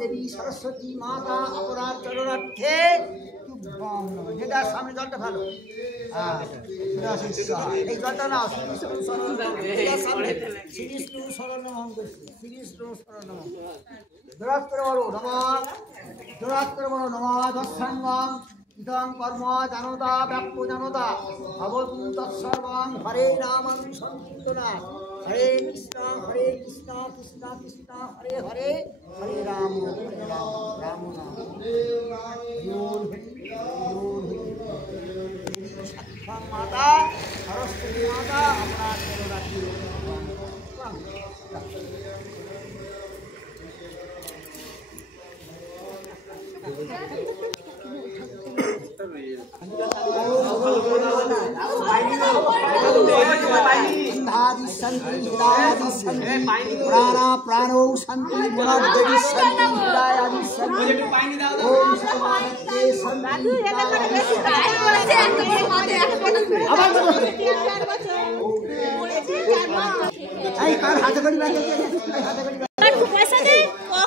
দেবী সরস্বতী মাতা অপরাধ চরণার্থে তুভ্যং নমঃ। যেটা সামনে জলটা ভালো, এই জলটা না শ্রীবিষ্ণু শরণম করছি, শ্রীবিষ্ণু শরণম। জোরাত করে বলো নমঃ, জোরাত করে বলো নমঃ। দশাঙ্গম ইদং কর্ম জানতা ব্যাপ্য জানতা ভবতু তৎসর্বং হরে নামং সংকীর্তনা। হরে কৃষ্ণ কৃষ্ণ কৃষ্ণ হরে হরে, হরে রাম রাম রাম। মাতা সরস্বতী মাতা আপনার রাখি। प्राणा प्राणो शांति मनोदेवी शांति हृदयादि शांति ओम सर्वानंदे शांति। आई कार हाथ कड़ी बात है, हाथ कड़ी बात पैसा दे को